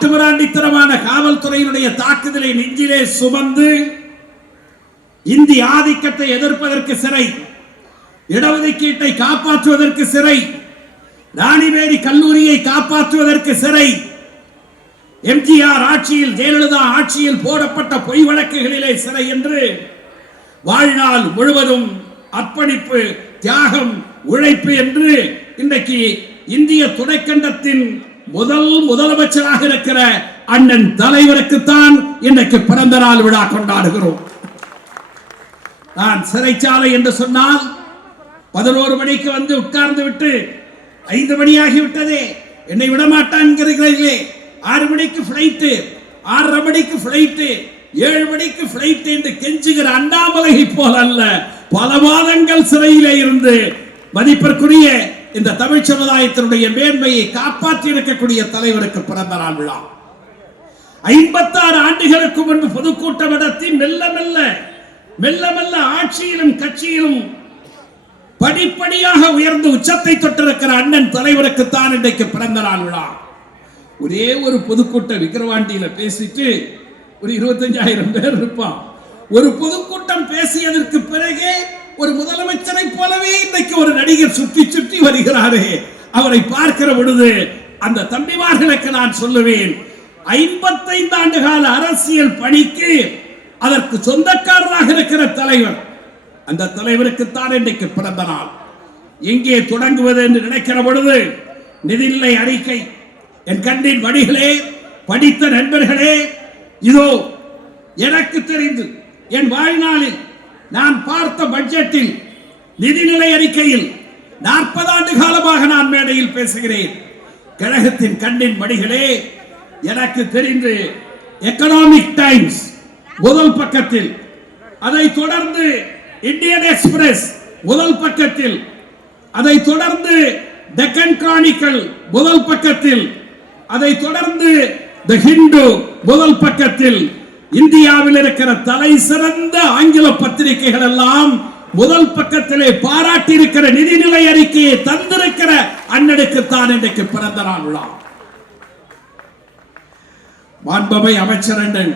காட்டுமிராண்டித்தனமான காவல்துறையினுடைய தாக்குதலை நெஞ்சிலே சுமந்து இந்திய ஆதிக்கத்தை எதிர்ப்பதற்கு சிறை, இடஒதுக்கீட்டை காப்பாற்றுவதற்கு சிறை, ராணிவேரி கல்லூரியை காப்பாற்றுவதற்கு சிறை, எம்ஜிஆர் ஆட்சியில் ஜெயலலிதா ஆட்சியில் போடப்பட்ட பொய் வழக்குகளிலே சிறை என்று வாழ்நாள் முழுவதும் அர்ப்பணிப்பு, தியாகம், உழைப்பு என்று இன்றைக்கு இந்திய துணைக்கண்டத்தின் முதலமைச்சராக இருக்கிற அண்ணன் தலைவருக்குத்தான் இன்றைக்கு பிறந்த நாள் விழா கொண்டாடுகிறோம். நான் சிறைச்சாலை என்று சொன்னால் 11 மணிக்கு வந்து உட்கார்ந்து விட்டு 5 மணி ஆகிவிட்டதே, என்னை விடமாட்டான்கிறீர்களே, 6 மணிக்கு பிளைட், 6:30 மணிக்கு பிளைட், 7 மணிக்கு பிளைட் என்று கெஞ்சுகிற அண்ணாமலை போல் அல்ல, பல மாதங்கள் சிறையிலே இருந்து மதிப்பிற்குரிய இந்த தமிழ் சமுதாயத்தினுடைய மேன்மையை காப்பாற்றி இருக்கக்கூடிய தலைவருக்கு பிறந்த நாள் விழா. 56 ஆண்டுகளுக்கு முன்பு பொதுக்கூட்டம் நடத்தி மெல்ல மெல்ல ஆட்சியிலும் கட்சியிலும் படிப்படியாக உயர்ந்து உச்சத்தை தொட்டிருக்கிற அண்ணன் தலைவருக்குத்தான் இன்றைக்கு பிறந்த நாள் விழா. ஒரே ஒரு பொதுக்கூட்டம் விக்கிரவாண்டியில பேசிட்டு ஒரு 25,000 பேர் இருப்பான். ஒரு பொதுக்கூட்டம் பேசியதற்கு பிறகே ஒரு முதலமைச்சரை போலவே இன்றைக்கு ஒரு நடிகர் சுற்றி வருகிறாரே, அவரை பார்க்கிற பொழுது அந்த தம்பிமார்களுக்கு நான் சொல்லுவேன், 55 ஆண்டு கால அரசியல் பணிக்கு அதற்கு சொந்தக்காரராக இருக்கிற தலைவர், அந்த தலைவருக்குத்தான் இன்றைக்கு பிறந்த நாள். எங்கே தொடங்குவது என்று நினைக்கிற பொழுது நிதிநிலை அறிக்கை, என் கண்ணின் வடிகளே, படித்த நண்பர்களே, இதோ எனக்கு தெரிந்து என் வாழ்நாளில் நான் பார்த்த பட்ஜெட்டில், நிதிநிலை அறிக்கையில் 40 ஆண்டு காலமாக நான் மேடையில் பேசுகிறேன். கழகத்தின் கண்ணின் மடிகளே, எனக்கு தெரிந்து எக்கனாமிக் டைம்ஸ் முதல் பக்கத்தில், அதை தொடர்ந்து இந்தியன் எக்ஸ்பிரஸ் முதல் பக்கத்தில், அதை தொடர்ந்து டெக்கன் கிரானிக்கல் முதல் பக்கத்தில், அதை தொடர்ந்து தி ஹிந்து முதல் பக்கத்தில், இந்தியாவில் இருக்கிற தலை சிறந்த ஆங்கில பத்திரிகைகள் எல்லாம் முதல் பக்கத்திலே பாராட்டி இருக்கிற நிதிநிலை அறிக்கையை தந்திருக்கிற அண்ணனுக்குத்தான் இன்றைக்கு பிறந்த நாள் விழா. மாண்புமிகு அமைச்சர் அண்ணன்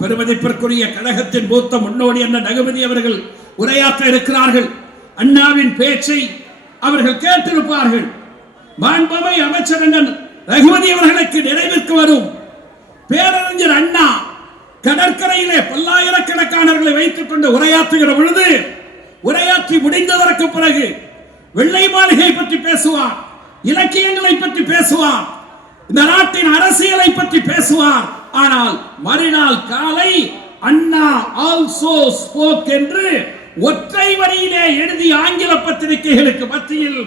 பெருமதிப்பிற்குரிய கழகத்தின் மூத்த முன்னோடி அண்ணன் ரகுபதி அவர்கள் உரையாற்ற இருக்கிறார்கள். அண்ணாவின் பேச்சை அவர்கள் கேட்டிருப்பார்கள். மாண்புமிகு அமைச்சர் அண்ணன் ரகுபதி அவர்களுக்கு நினைவிற்கு வரும் பேரறிஞர் அண்ணா கடற்கரையிலே பல்லாயிரக்கணக்கானவர்களை வைத்துக் கொண்டு உரையாற்றுகிற பொழுது, உரையாற்றி முடிந்ததற்கு பிறகு வெள்ளை மாளிகை பற்றி பேசுவார், இலக்கியங்களை பற்றி பேசுவார், இந்த நாட்டின் அரசியலை பற்றி பேசுவார். ஆனால் மறுநாள் காலை அண்ணா ஆல்சோ ஸ்போக் என்று ஒற்றை வரியிலே எழுதிய ஆங்கில பத்திரிகைகளுக்கு மத்தியில்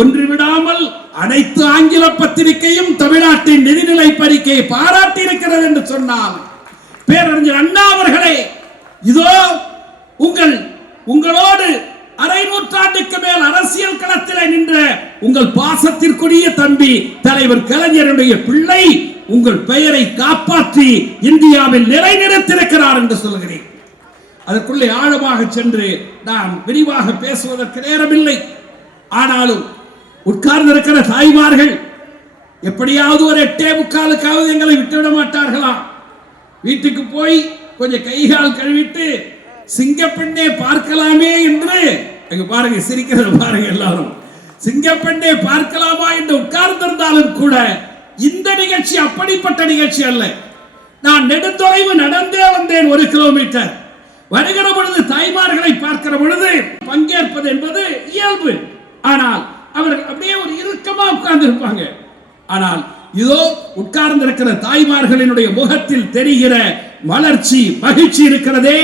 ஒன்று விடாமல் அனைத்து ஆங்கில பத்திரிகையும் தமிழ்நாட்டின் நிதிநிலை அறிக்கையை பாராட்டி இருக்கிறது என்று சொன்னால், பேரறிஞர் அண்ணா அவர்களே, இதோ உங்களோடு அரை நூற்றாண்டுக்கு மேல் அரசியல் களத்தில் நின்ற உங்கள் பாசத்திற்குரிய தம்பி தலைவர் கலைஞருடைய பிள்ளை உங்கள் பெயரை காப்பாற்றி இந்தியாவில் நிலைநிறுத்திருக்கிறார் என்று சொல்கிறேன். அதற்குள்ளே ஆழமாக சென்று நான் விரிவாக பேசுவதற்கு நேரமில்லை. ஆனாலும் உட்கார்ந்திருக்கிற தாய்மார்கள் எப்படியாவது ஒரு 8:45 எங்களை விட்டுவிட மாட்டார்களா? வீட்டுக்கு போய் கொஞ்சம் கைகால் கழுவிட்டு சிங்கப்பெண்ணே பார்க்கலாமே என்று, அங்க பாருங்க சிரிக்கிறது பாருங்க, எல்லாரும் சிங்கப்பெண்ணே பார்க்கலாமா என்று உட்கார்ந்திருந்தாலும் கூட இந்த நிகழ்ச்சி அப்படிப்பட்ட நிகழ்ச்சி அல்ல. நான் நெடுந்தொலைவு நடந்தே வந்தேன், 1 கிலோமீட்டர். வருகிற பொழுது தாய்மார்களை பார்க்கிற பொழுது பங்கேற்பது என்பது இயல்பு. ஆனால் அவர்கள் அப்படியே ஒரு இறுக்கமா உட்கார்ந்து இருப்பாங்க. ஆனால் இதோ உட்கார்ந்து இருக்கிற தாய்மார்களினுடைய முகத்தில் தெரிகிற வளர்ச்சி, மகிழ்ச்சி இருக்கிறதே,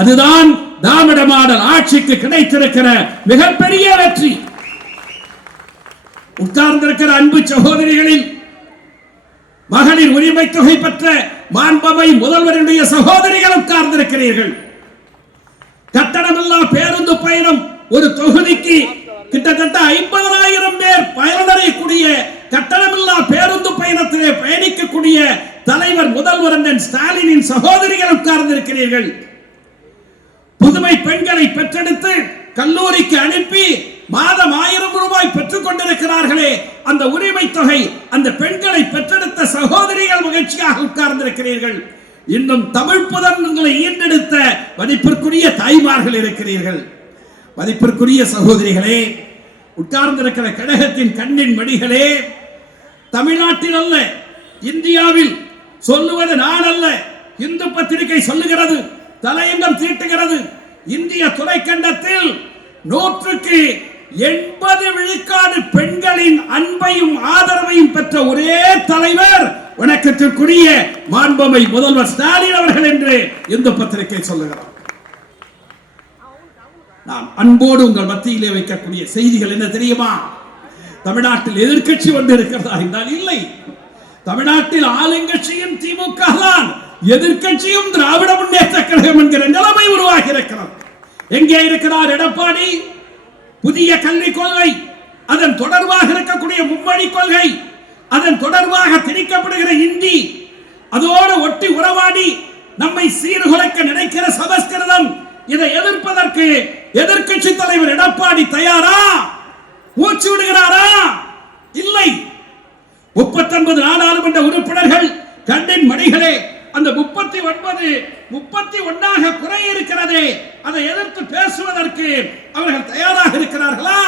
அதுதான் திராவிட மாடல் ஆட்சிக்கு கிடைத்திருக்கிற மிகப்பெரிய வெற்றி. உட்கார்ந்திருக்கிற அன்பு சகோதரிகளில் மகளிர் உரிமை தொகை பெற்ற மாண்புமிகு முதல்வருடைய சகோதரிகள் உட்கார்ந்திருக்கிறீர்கள். கட்டணமில்லா பேருந்து பயணம் ஒரு தொகுதிக்கு கிட்டத்தட்ட 50,000 பேர் பயனடையக்கூடிய கட்டணமில்லா பேருந்து பயணத்திலே பயணிக்கக்கூடிய தலைவர் முதல்வர் அண்ணன் ஸ்டாலினின் சகோதரிகள் உட்கார்ந்திருக்கிறீர்கள். புதுமை பெண்களை பெற்றெடுத்து கல்லூரிக்கு அனுப்பி மாதம் 1000 ரூபாய் பெற்றுக் கொண்டிருக்கிறார்களே, அந்த உரிமை தொகை அந்த பெண்களை பெற்றெடுத்த சகோதரிகள் மகிழ்ச்சியாக உட்கார்ந்திருக்கிறீர்கள். இன்னும் தமிழ் புதன்களை ஈண்டெடுத்த மதிப்பிற்குரிய தாய்மார்கள் இருக்கிறீர்கள். மதிப்பிற்குரிய சகோதரிகளே, உட்கார்ந்திருக்கிற கழகத்தின் கண்ணின் மடிகளே, தமிழ்நாட்டில் அல்ல இந்தியாவில் சொல்லுவது நான் அல்ல, இந்து பத்திரிகை சொல்லுகிறது, தலையங்கம் தீட்டுகிறது. இந்திய துணைக்கண்டத்தில் 180 விழுக்காடு பெண்களின் அன்பையும் ஆதரவையும் பெற்ற ஒரே தலைவர் வணக்கத்திற்குரிய மாண்புமை முதல்வர் ஸ்டாலின் அவர்கள் என்று இந்து பத்திரிகை சொல்லுகிறார். நான் அன்போடு உங்கள் மத்தியிலே வைக்கக்கூடிய செய்திகள் என்ன தெரியுமா? தமிழ்நாட்டில் எதிர்க்கட்சி ஒன்று இருக்கிறதா என்றால் இல்லை. தமிழ்நாட்டில் ஆளுங்கட்சியும் திமுக தான், எதிர்க்கட்சியும் திராவிட முன்னேற்ற கழகம் என்கிற நிலைமை உருவாகி இருக்கிறது. எங்கே இருக்கிறார் எடப்பாடி? புதிய கல்விக் கொள்கை, அதன் தொடர்பாக இருக்கக்கூடிய மும்மொழி கொள்கை, அதன் தொடர்பாக திணிக்கப்படுகிற இந்தி, அதோடு ஒட்டி உறவாடி நம்மை சீர்குலைக்க நினைக்கிற சமஸ்கிருதம், இதை எதிர்ப்பதற்கு எதிர்க்கட்சி தலைவர் எடப்பாடி தயாரா? மூச்சு விடுகிறாரா? இல்லை. 39 நாடாளுமன்ற உறுப்பினர்கள் கண்ணின் மணிகளே, அந்த 31 குறை இருக்கிறதே, அதை எதிர்த்து பேசுவதற்கு அவர்கள் தயாராக இருக்கிறார்களா?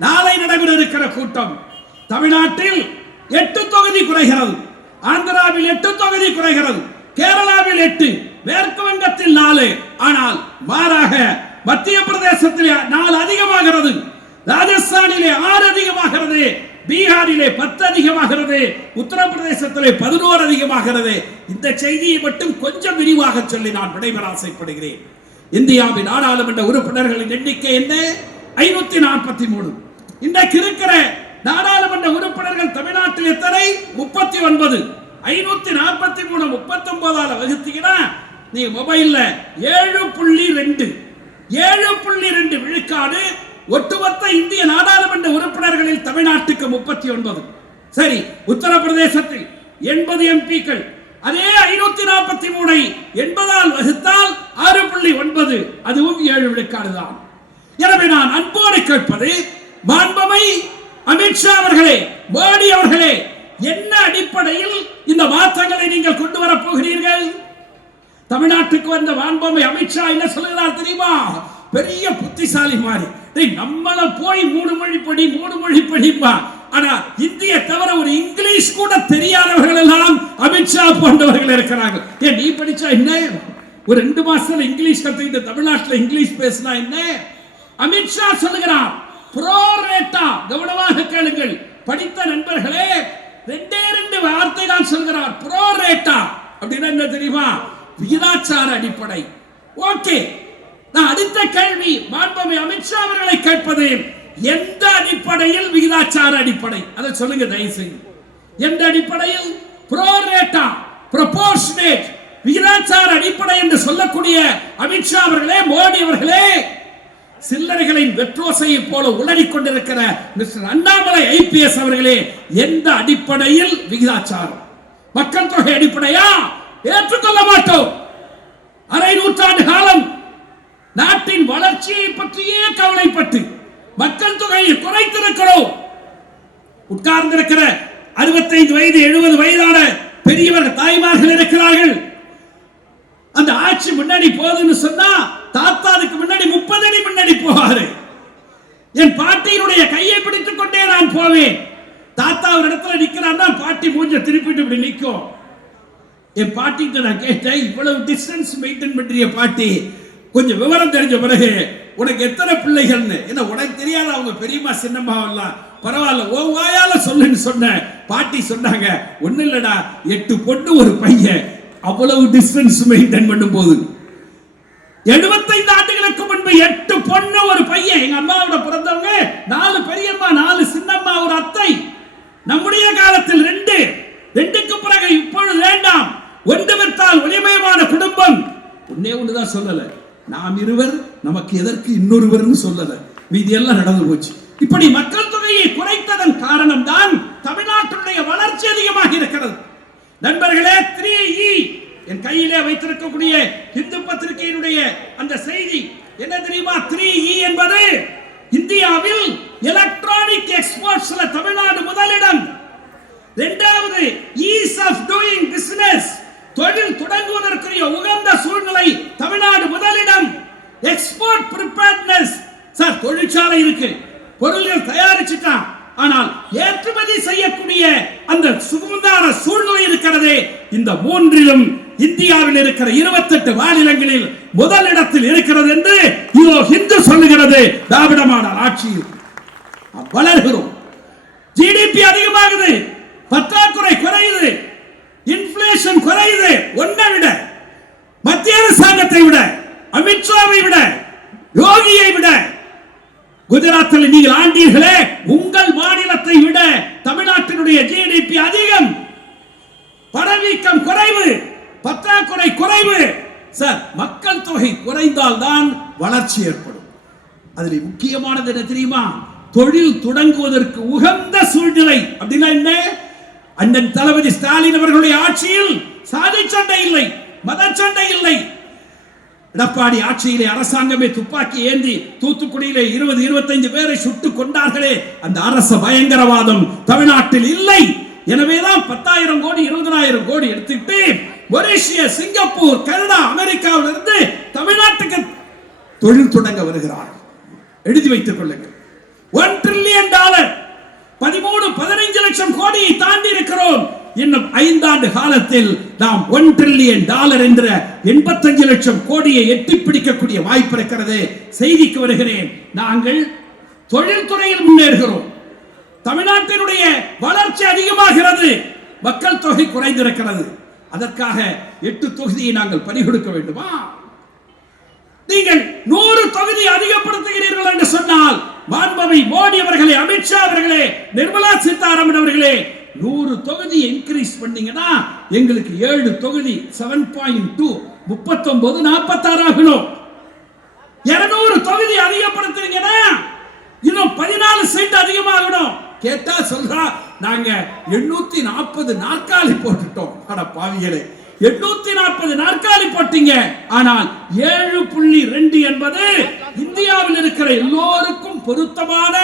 நாளை நடைபெற இருக்கிற கூட்டம் தமிழ்நாட்டில் 8 தொகுதி குறைகிறது, ஆந்திராவில் 8 தொகுதி குறைகிறது, கேரளாவில் 8, மேற்கு வங்கத்தில் 4. ஆனால் மாறாக மத்திய பிரதேசத்தில் 4 அதிகமாகிறது, ராஜஸ்தானிலே 6 அதிகமாகிறது, பீகாரிலே 10 அதிகமாகிறது, உத்தரப்பிரதேசத்திலே 11 அதிகமாகிறது. இந்த செய்தியை மட்டும் கொஞ்சம் விரிவாக சொல்லி நான் விடைபெற ஆசைப்படுகிறேன். இந்தியாவின் நாடாளுமன்ற உறுப்பினர்களின் எண்ணிக்கை என்ன? 543. இன்றைக்கு இருக்கிற நாடாளுமன்ற உறுப்பினர்கள் தமிழ்நாட்டில் எத்தனை? 39. 543 39 வகுத்தீங்கன்னா நீ மொபைல்ல 7.2 விழுக்காடு ஒட்டுமொத்த இந்திய நாடாளுமன்ற உறுப்பினர்களில் தமிழ்நாட்டுக்கு 39. சரி, உத்தரப்பிரதேசத்தில் 80 எம்பிக்கள். அதே 543 80 வகுத்தால் 6.9, அதுவும் 7 விழுக்காடு தான். எனவே நான் அன்போடு கேட்பது, மாண்புமை அமித்ஷா அவர்களே, மோடி அவர்களே, என்ன அடிப்படையில் இந்த மாற்றங்களை நீங்கள் கொண்டு வர போகிறீர்கள்? தமிழ்நாட்டுக்கு வந்த மாண்புமை அமித்ஷா என்ன சொல்லுகிறார் தெரியுமா? பெரிய புத்திசாலி மாதிரி, நம்மள போய் 3 மொழி படிப்பா, ஆனா இந்திய தவிர ஒரு இங்கிலீஷ் கூட தெரியாதவர்கள் எல்லாம் அமித்ஷா போன்றவர்கள் இருக்கிறார்கள். ஏன் நீ படிச்சா என்ன? ஒரு 2 மாசத்துல இங்கிலீஷ் கத்துக்கிட்டு தமிழ்நாட்டில் இங்கிலீஷ் பேசினா என்ன? அமித்ஷா சொல்லுகிறார் ப்ரோரேட்டா. கவனமாக கேளுங்கள் படித்த நண்பர்களே, 2 வார்த்தை தான் சொல்கிறார். ப்ரோரேட்டா அப்படின்னா என்ன தெரியுமா? விகிதாச்சார அடிப்படை. ஓகே, நான் அடுத்த கேள்வி மாண்புமை அமித்ஷா அவர்களை கேட்பது, எந்த அடிப்படையில் விகிதாச்சார அடிப்படை? அதை சொல்லுங்க தயவு செய்து. எந்த அடிப்படையில்? ப்ரோரேட்டா, ப்ரொபோர்ஷனேட், விகிதாச்சார அடிப்படை என்று சொல்லக்கூடிய அமித்ஷா அவர்களே, மோடி அவர்களே, சில்லறைகளின் வெற்றோசையை போல உளறிக் கொண்டிருக்கிற மிஸ்டர் அண்ணாமலை ஐபிஎஸ் அவர்களே, எந்த அடிப்படையில் விகிதாச்சாரம்? மக்கள் தொகை அடிப்படையா? ஏற்றுக்கொள்ள மாட்டோம். அரை நூற்றாண்டு காலம் நாட்டின் வளர்ச்சியை பற்றியே கவலைப்பட்டு மக்கள் தொகையை குறைத்திருக்கிறோம். உட்கார்ந்திருக்கிற 65 வயது 70 வயதான பெரியவர்கள் தாய்மார்கள் இருக்கிறார்கள். அந்த ஆட்சி முன்னாடி போகுதுன்னு சொன்னா தாத்தாவுக்கு முன்னாடி 30 அடி முன்னாடி போவாரு. என் பாட்டியினுடைய கையை பிடித்துக் கொண்டே நான் போவேன். தாத்தா ஒரு இடத்துல நிக்கிறான்னா பாட்டி மூஞ்ச திருப்பிட்டு இப்படி நிற்கும். என் பாட்டிகிட்ட நான் கேட்டேன், இவ்வளவு டிஸ்டன்ஸ் மெயின்டைன் பண்றிய பாட்டி, கொஞ்சம் விவரம் தெரிஞ்ச பிறகு உனக்கு எத்தனை பிள்ளைகள்னு? என்ன உனக்கு தெரியாத அவங்க பெரியம்மா சின்னம்மா எல்லாம் பரவாயில்ல, ஓ வாயால சொல்லுன்னு சொன்ன. பாட்டி சொன்னாங்க, ஒண்ணு இல்லடா, 8 பொண்ணு ஒரு பையன். அவ்வளவு டிஸ்டன்ஸ் மெயின்டைன் பண்ணும் போது 75 ஆண்டுகளுக்கு முன்பு 8 பொண்ணு ஒரு பையன். எங்க அம்மாவோட பிறந்தவங்க 4 பெரியம்மா, 4 சின்னம்மா, ஒரு அத்தை. நம்முடைய காலத்தில் 2க்கு பிறகு இப்பொழுது வேண்டாம். ஒன்று விட்டால் ஒளிமயமான குடும்பம். ஒன்னே ஒண்ணுதான் சொல்லல, நாம் இருவர் நமக்கு எதற்கு இன்னொருவர்னு சொல்லல, மீதி எல்லாம் நடந்து போச்சு. இப்படி மக்கள் தொகையை குறைத்ததன் காரணம் தான் தமிழ்நாட்டுடைய வளர்ச்சி அதிகமாக இருக்கிறது. நண்பர்களே, 3E என் கையிலே வைத்திருக்கக்கூடிய இந்து பத்திரிகையினுடைய அந்த செய்தி என்ன தெரியுமா? 3E என்பது இந்தியாவில் எலக்ட்ரானிக் எக்ஸ்போர்ட்ஸ்ல தமிழ்நாடு முதலிடம். இரண்டாவது ஈஸ் ஆஃப் டூயிங் தொழில் தொடங்குவதற்குரிய உகந்த சூழ்நிலை தமிழ்நாடு முதலிடம். எக்ஸ்போர்ட் பிரிப்பேர்ட்னஸ். சார், தொழிற்சாலை இருக்கு, பொருள்கள் தயாரிச்சுட்டான், ஆனால் ஏற்றுமதி செய்யக்கூடிய அந்த சுதந்திர சூழ்நிலை இருக்கிறதே. இந்த மூன்றிலும் இந்தியாவில் இருக்கிற 28 மாநிலங்களில் முதலிடத்தில் இருக்கிறது என்று இதோ ஹிந்து சொல்லுகிறது. திராவிட மாடல் ஆட்சியில் வளர்கிறோம். ஜிடிபி அதிகமாகுது, பற்றாக்குறை குறையுது, இன்ஃப்ளேஷன் குறையுது. ஒன்றை விட, மத்திய அரசாங்கத்தை விட, அமித்ஷாவை விட, யோகியை விட, குஜராத்தில் நீங்கள் ஆண்டீர்களே, உங்கள் மாநிலத்தை விட தமிழ்நாட்டினுடைய ஜிடிபி அதிகம், பணவீக்கம் குறைவு, பற்றாக்குறை குறைவு. சார், மக்கள் தொகை குறைந்தால் தான் வளர்ச்சி ஏற்படும். அதில் முக்கியமானது என்ன தெரியுமா? தொழில் தொடங்குவதற்கு உகந்த சூழ்நிலை. அப்படின்னா என்ன? அண்ணன் தளபதி ஸ்டாலின் அவர்களுடைய ஆட்சியில் சாதி சண்டை இல்லை, மத சண்டை இல்லை. எடப்பாடி ஆட்சியிலே அரசாங்கமே துப்பாக்கி ஏந்தி தூத்துக்குடியிலே 20-25 பேரை சுட்டுக் கொண்டார்களே, அந்த அரச பயங்கரவாதம் தமிழ்நாட்டில் இல்லை. எனவேதான் 10,000 கோடி 20,000 கோடி எடுத்துட்டு மொரீஷியா, சிங்கப்பூர், கனடா, அமெரிக்காவில் இருந்து தமிழ்நாட்டுக்கு தொழில் தொடங்க வருகிறார். எழுதி வைத்துக் கொள்ளுங்கள். $1 டிரில்லியன் 13-15 லட்சம் கோடியை தாண்டி இருக்கிறோம். இன்னும் 5 ஆண்டு காலத்தில் நாம் $1 டிரில்லியன் என்ற 85 லட்சம் கோடியை எட்டி பிடிக்கக்கூடிய வாய்ப்பு இருக்கிறது. செய்திக்கு வருகிறேன். நாங்கள் தொழில்துறையில் முன்னேறுகிறோம். தமிழ்நாட்டினுடைய வளர்ச்சி அதிகமாகிறது, மக்கள் தொகை குறைந்திருக்கிறது. அதற்காக 8 தொகுதியை நாங்கள் பறிகொடுக்க வேண்டுமா? நீங்கள் 100 தொகுதி அதிகப்படுத்துகிறீர்கள் என்று சொன்னால், மாண்புமிகு மோடி அவர்களே, அமித்ஷா அவர்களே, நிர்மலா சீதாராமன் அவர்களே, 100 தொகுதி இன்கிரீஸ் பண்ணீங்கன்னா எங்களுக்கு 7 தொகுதி 7.2 39 46 ஆகணும். 200 தொகுதி அதிகப்படுத்துறீங்கன்னா இன்னும் 14 சீட் அதிகமாகணும். கேட்டா சொல்றா, நாங்க 840 நாற்காலி போட்டுட்டோம். அட பாவிகளே, 840 நாற்காலி போட்டீங்க, ஆனால் 7.2 என்பது இந்தியாவில் இருக்கிற எல்லோருக்கும் பொருத்தமான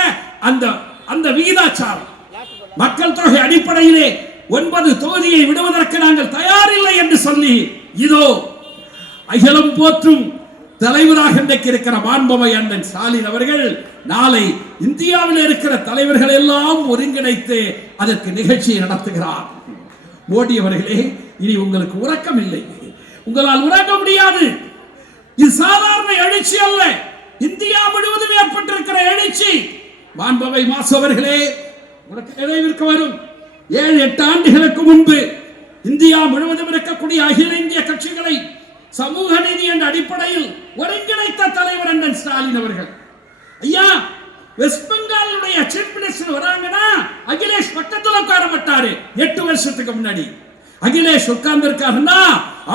அந்த விகிதாச்சாரம். மக்கள் தொகை அடிப்படையிலே 9 தொகுதியை விடுவதற்கு நாங்கள் தயாரில்லை என்று சொல்லி, இதோ அகிலம் போற்றும் தலைவராக இன்றைக்கு இருக்கிற மாண்புமிகு அண்ணன் ஸ்டாலின் அவர்கள் நாளை இந்தியாவில் இருக்கிற தலைவர்கள் எல்லாம் ஒருங்கிணைத்து அதற்கு நிகழ்ச்சியை நடத்துகிறார். மோடி அவர்களே, இனி உங்களுக்கு உறக்கம் இல்லை, உங்களால் உறங்க முடியாது. இது சாதாரண எழுச்சி அல்ல, இந்தியா முழுவதும் ஏற்பட்டிருக்கிற எழுச்சி. மாண்புமிகு மாசு அவர்களே, உனக்கு நினைவிற்கு வரும், 7-8 ஆண்டுகளுக்கு முன்பு இந்தியா முழுவதும் இருக்கக்கூடிய அகில இந்திய கட்சிகளை சமூக நீதி என்ற அடிப்படையில் ஒருங்கிணைத்த தலைவர் அண்ணன் ஸ்டாலின் அவர்கள். ஐயா, வெஸ்ட் பெங்காலுடைய சீஃப் மினிஸ்டர் வராங்கன்னா அகிலேஷ் பக்கத்துல உட்கார மாட்டாரு. 8 வருஷத்துக்கு முன்னாடி அகிலேஷ் உட்கார்ந்து இருக்காருன்னா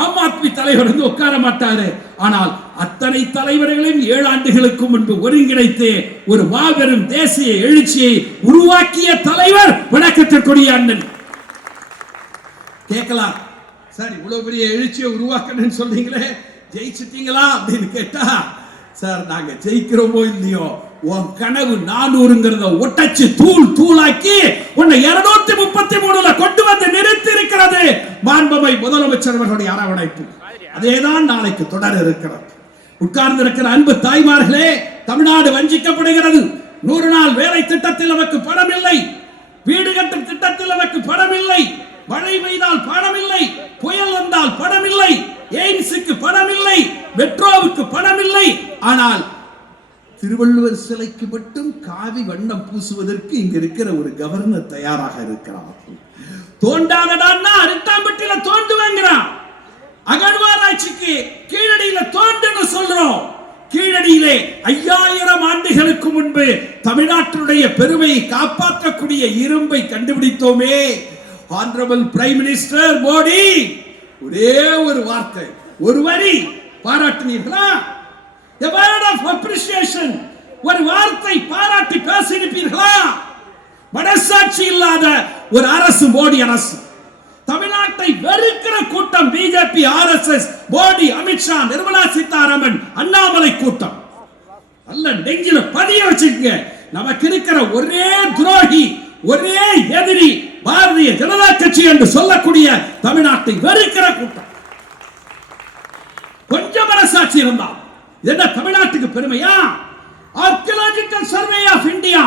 ஆம் ஆத்மி தலைவர் வந்து உட்கார மாட்டாரு. ஆனால் அத்தனை தலைவர்களையும் 7 ஆண்டுகளுக்கு முன்பு ஒருங்கிணைத்து ஒரு மாபெரும் தேசிய எழுச்சியை உருவாக்கிய தலைவர் வணக்கத்திற்குரிய அண்ணன். கேட்கலாம், சார் இவ்வளவு பெரிய எழுச்சியை உருவாக்கணும்னு சொல்றீங்களே, ஜெயிச்சிட்டீங்களா அப்படின்னு கேட்டா, சார் நாங்க ஜெயிக்கிறோமோ இல்லையோ, உன் கனவு 400ங்கிறத ஒட்டச்சு தூளாக்கி உன்னை 233ல கொண்டு வந்து நிறுத்தி இருக்கிறது மாண்புமிகு முதலமைச்சர் அவர்களுடைய அரவணைப்பு. அதேதான் நாளைக்கு தொடர இருக்கிறது. உட்கார்ந்து இருக்கிற அன்பு தாய்மார்களே, தமிழ்நாடு வஞ்சிக்கப்படுகிறது. 100 நாள் வேலை திட்டத்தில் நமக்கு பணம் இல்லை, வீடு கட்டும் திட்டத்தில் நமக்கு பணம் இல்லை, மழை பெய்தால் பணம் இல்லை, புயல் வந்தால் பணம் இல்லை, எய்ம்ஸுக்கு பணம் இல்லை, மெட்ரோவுக்கு பணம் இல்லை. ஆனால் திருவள்ளுவர் சிலைக்கு மட்டும் காவி வண்ணம் பூசுவதற்கு இங்க இருக்கிற ஒரு கவர்னர் தயாராக இருக்கிறார். தோண்டானடான்னா அரிட்டாம்பட்டியில தோண்டுவேங்கிறான். அகழ்வாராய்ச்சிக்கு கீழடியில தோண்டுன்னு சொல்றோம். கீழடியிலே 5000 ஆண்டுகளுக்கு முன்பு தமிழ்நாட்டினுடைய பெருமையை காப்பாற்றக்கூடிய இரும்பை கண்டுபிடித்தோமே. ஆனரபிள் பிரைம் மினிஸ்டர் மோடி, ஒரே ஒரு வார்த்தை, ஒரு வரி பாராட்டினீர்களா? A word of appreciation, ஒரு வார்த்தை பாராட்டி பேசியிருப்பீர்களா? மனசாட்சி இல்லாத ஒரு அரசு மோடி அரசு. தமிழ்நாட்டை வெறுக்கிற கூட்டம் பிஜேபி, ஆர்எஸ்எஸ், மோடி, அமித்ஷா, நிர்மலா சீதாராமன், அண்ணாமலை கூட்டம். அல்ல, நெஞ்சில பதிய வச்சுக்கங்க. நமக்கு இருக்கிற ஒரே துரோகி, ஒரே எதிரி பாரதிய ஜனதா கட்சி என்று சொல்லக்கூடிய தமிழ்நாட்டை வெறுக்கிற கூட்டம். கொஞ்சம் மனசாட்சி இருந்தால் என்ன தமிழ்நாட்டுக்கு பெருமையா? ஆர்கியாலஜிக்கல் சர்வே ஆஃப் இந்தியா,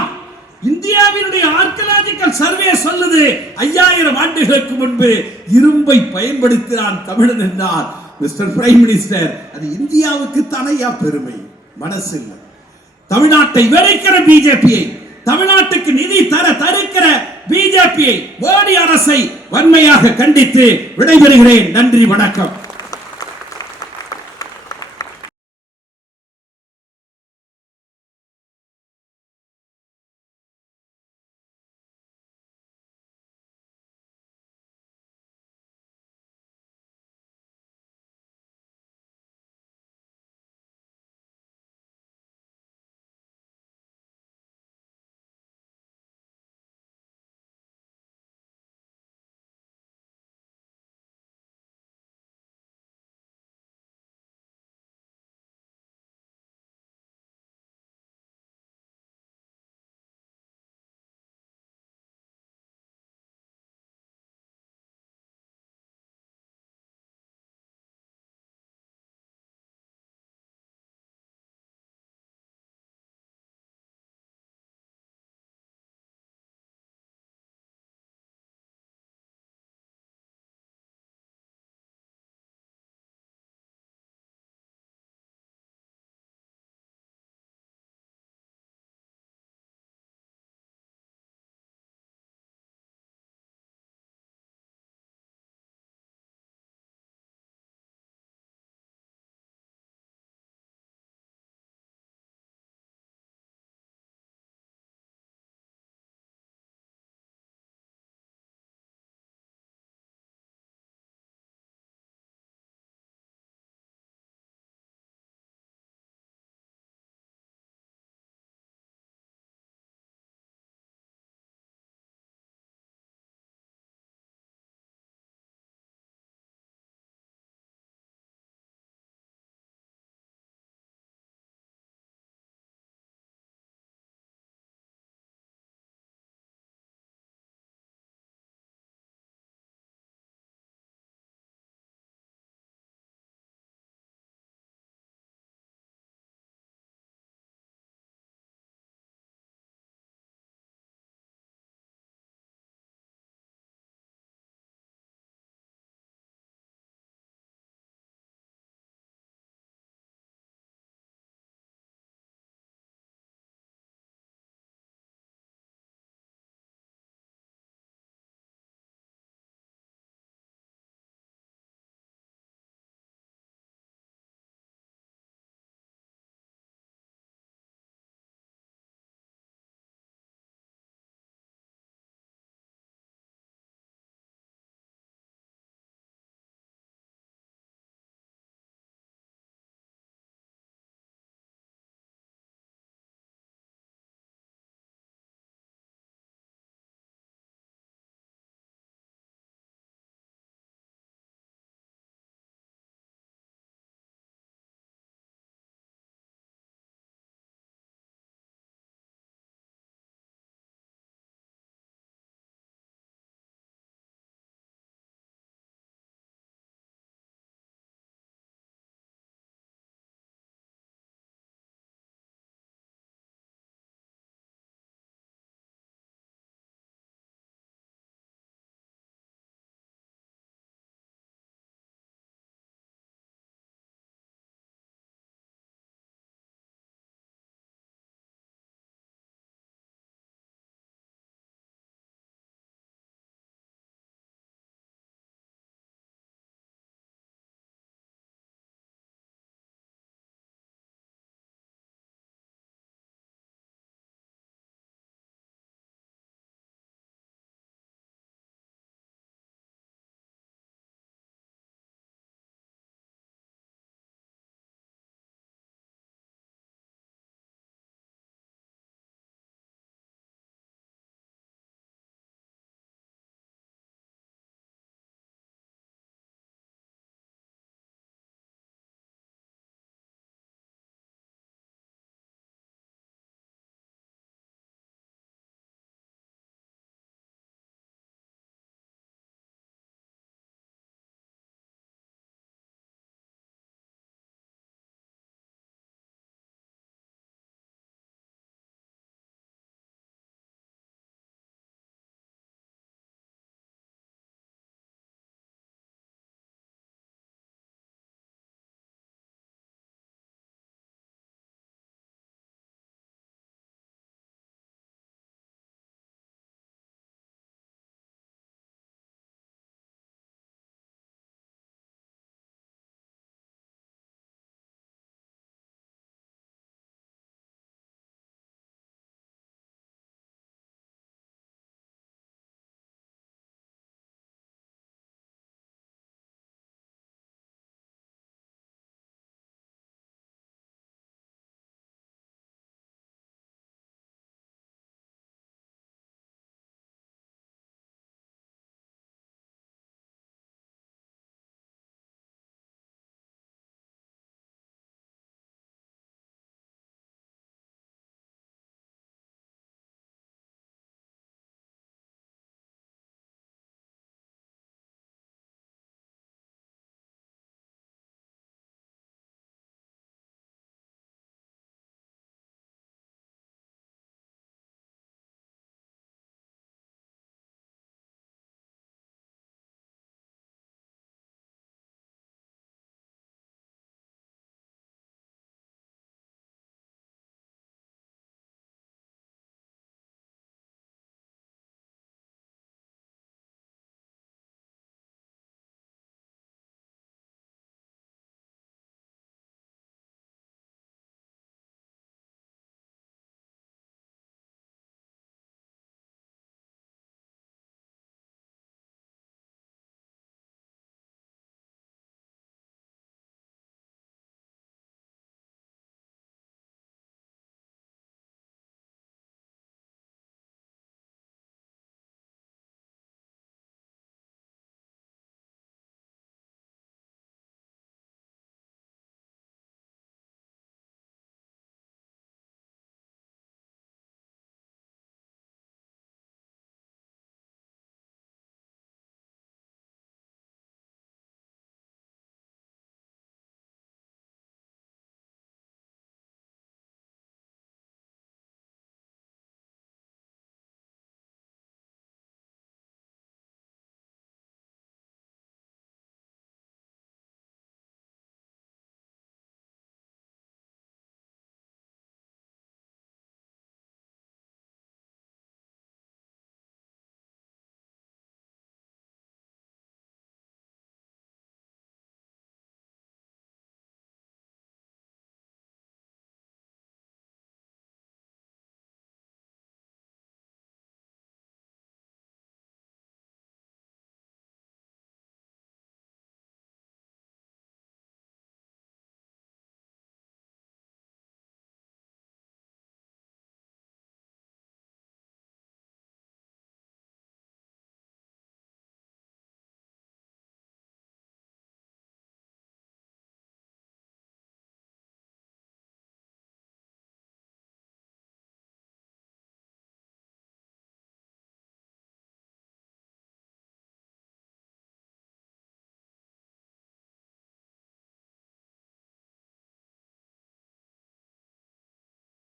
இந்தியாவினுடைய ஆர்கியாலஜிக்கல் சர்வே சொல்லுது 5000 ஆண்டுகளுக்கு முன்பு இரும்பை பயன்படுத்தினான் தமிழன் என்றார். மிஸ்டர் பிரைம் மினிஸ்டர், அது இந்தியாவுக்கு தானையா பெருமை? மனசு இல்லை. தமிழ்நாட்டை வெறுக்கிற பிஜேபியை, தமிழ்நாட்டுக்கு நிதி தருக்கிற பிஜேபியை, மோடி அரசை வன்மையாக கண்டித்து விடைபெறுகிறேன். நன்றி, வணக்கம்.